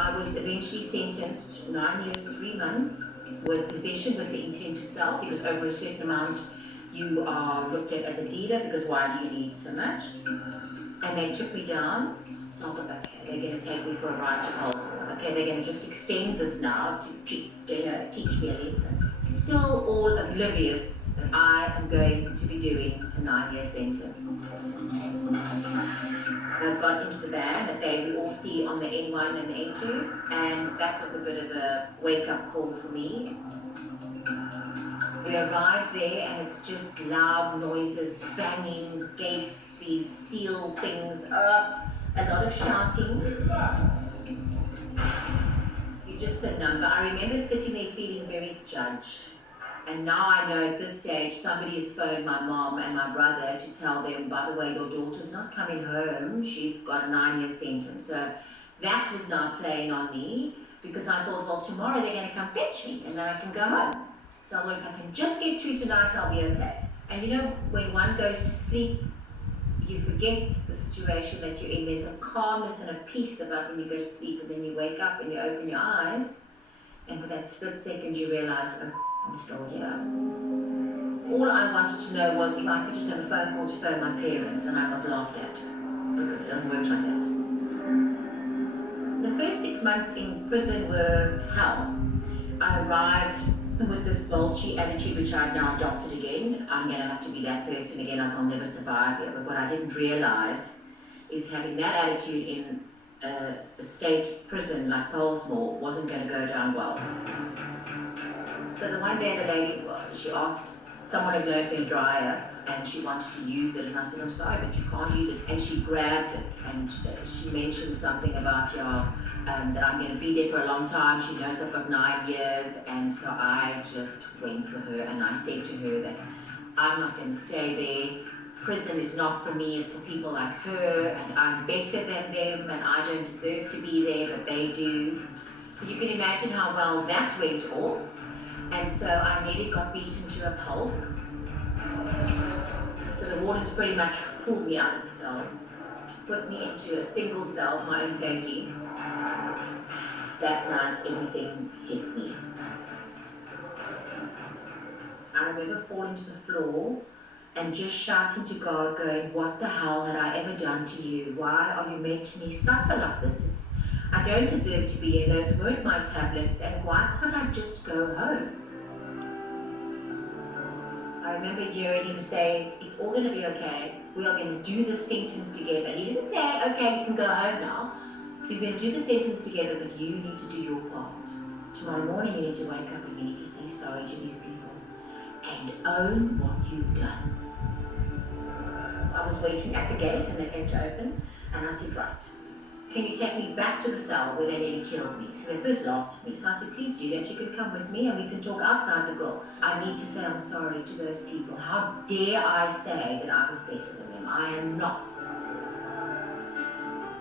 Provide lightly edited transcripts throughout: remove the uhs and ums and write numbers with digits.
I was eventually sentenced 9 years, 3 months with possession with the intent to sell, because over a certain amount you are looked at as a dealer, because why do you need so much? And they took me down. So I thought, okay, they're going to take me for a ride to Colesville. Okay, they're going to just extend this now to teach me a lesson. Still all oblivious that I am going to be doing a 9-year sentence. I got into the van that we all see on the N1 and the N2, and that was a bit of a wake-up call for me. We arrived there and it's just loud noises, banging, gates, these steel things, a lot of shouting. You're just a number. I remember sitting there feeling very judged. And now I know at this stage somebody has phoned my mom and my brother to tell them, by the way, your daughter's not coming home. She's got a 9-year sentence. So that was now playing on me, because I thought, well, tomorrow they're going to come fetch me and then I can go home. So I thought, if I can just get through tonight, I'll be okay. And you know, when one goes to sleep, you forget the situation that you're in. There's a calmness and a peace about when you go to sleep, and then you wake up and you open your eyes, and for that split second you realize, oh, I'm still here. All I wanted to know was if I could just have a phone call to phone my parents, and I got laughed at, because it doesn't work like that. The first 6 months in prison were hell. I arrived with this bulgy attitude, which I've now adopted again. I'm going to have to be that person again, else I'll never survive here. But what I didn't realize is having that attitude in a state prison like Pollsmoor wasn't going to go down well. So the one day the lady, she asked, someone had left their dryer and she wanted to use it, and I said, I'm sorry, but you can't use it. And she grabbed it, and she mentioned something about that I'm going to be there for a long time. She knows I've got 9 years, and so I just went for her, and I said to her that I'm not going to stay there. Prison is not for me, it's for people like her, and I'm better than them, and I don't deserve to be there, but they do. So you can imagine how well that went off. And so I nearly got beaten to a pulp. So the wardens pretty much pulled me out of the cell, put me into a single cell for my own safety. That night, everything hit me. I remember falling to the floor and just shouting to God, going, what the hell had I ever done to you? Why are you making me suffer like this? I don't deserve to be here. Those weren't my tablets, and why can't I just go home? I remember hearing him say, it's all going to be okay. We are going to do this sentence together. He didn't say, okay, you can go home now. We're going to do the sentence together, but you need to do your part. Tomorrow morning you need to wake up and you need to say sorry to these people and own what you've done. I was waiting at the gate and they came to open, and I said, right, can you take me back to the cell where they nearly killed me? So they first laughed at me, so I said, please do that. You can come with me and we can talk outside the grill. I need to say I'm sorry to those people. How dare I say that I was better than them? I am not.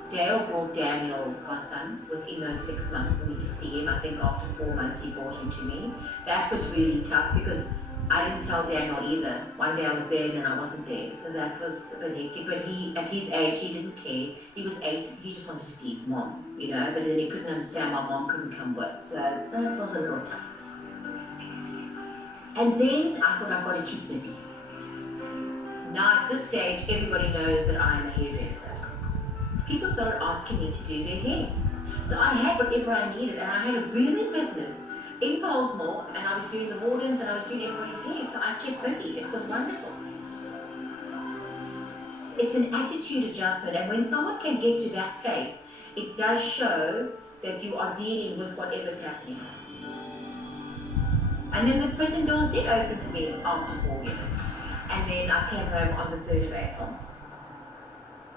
Dale brought Daniel, my son, within those 6 months for me to see him. I think after 4 months he brought him to me. That was really tough because I didn't tell Daniel either. One day I was there and then I wasn't there. So that was a bit hectic. But he, at his age, he didn't care. He was 8, he just wanted to see his mom, you know, but then he couldn't understand why mom couldn't come with. So that was a little tough. And then I thought I've got to keep busy. Now at this stage, everybody knows that I am a hairdresser. People started asking me to do their hair. So I had whatever I needed, and I had a booming business in Pollsmoor, and I was doing the wardens and I was doing everybody's hair, so I kept busy. It was wonderful. It's an attitude adjustment, and when someone can get to that place, it does show that you are dealing with whatever's happening. And then the prison doors did open for me after 4 years, and then I came home on the 3rd of April.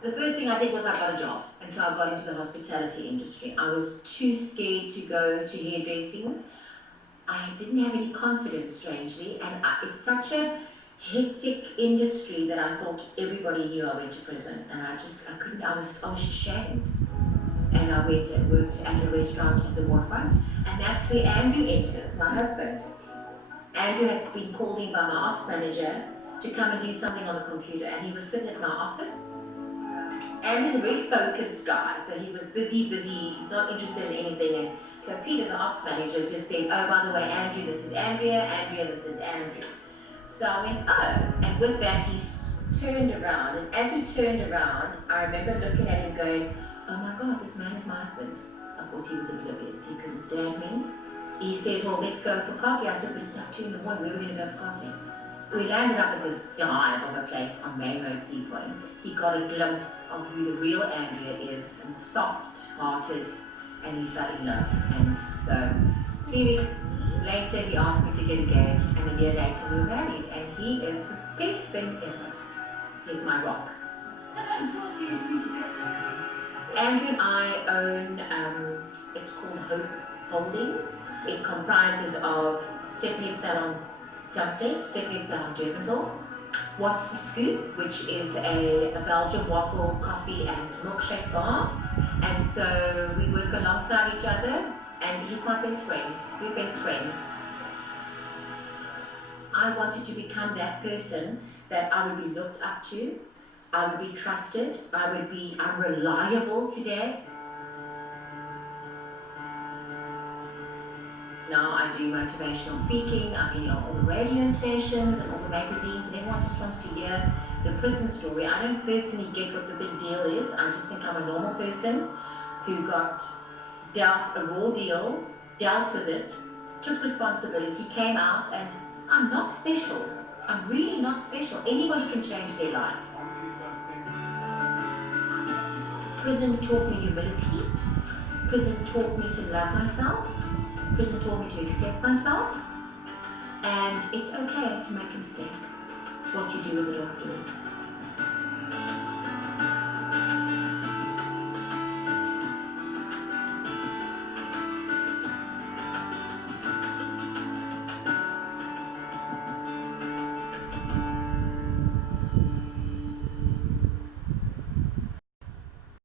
The first thing I did was I got a job, and so I got into the hospitality industry. I was too scared to go to hairdressing. I didn't have any confidence, strangely, and it's such a hectic industry that I thought everybody knew I went to prison, and I couldn't, I was ashamed. And I went and worked at a restaurant at the waterfront, and that's where Andrew enters, my husband. Andrew had been called in by my ops manager to come and do something on the computer, and he was sitting at my office. Andrew's a very focused guy, so he was busy, he's not interested in anything. And so Peter, the ops manager, just said, oh, by the way, Andrew, this is Andrea, this is Andrew. So I went, oh, and with that he turned around, and as he turned around, I remember looking at him going, oh my God, this man is my husband. Of course he was oblivious, he couldn't stand me. He says, well, let's go for coffee. I said, but it's like 2 in the morning, where are we going to go for coffee? We landed up at this dive of a place on Main Road, Sea Point. He got a glimpse of who the real Andrea is, and soft-hearted, and he fell in love. And so 3 weeks later, he asked me to get engaged, and a year later, we were married. And he is the best thing ever. He's my rock. Andrew and I own, it's called Hope Holdings. It comprises of Stepney Salon Plumstead, Stepney Salon Durbanville, What's the Scoop, which is a Belgian waffle, coffee and milkshake bar. And so we work alongside each other, and he's my best friend. We're best friends. I wanted to become that person that I would be looked up to, I would be trusted, I'm reliable today. Now I do motivational speaking, I've been on all the radio stations and all the magazines, and everyone just wants to hear the prison story. I don't personally get what the big deal is. I just think I'm a normal person who got dealt a raw deal, dealt with it, took responsibility, came out, and I'm not special. I'm really not special. Anybody can change their life. Prison taught me humility. Prison taught me to love myself. Prison taught me to accept myself, and it's okay to make a mistake. It's what you do with it afterwards.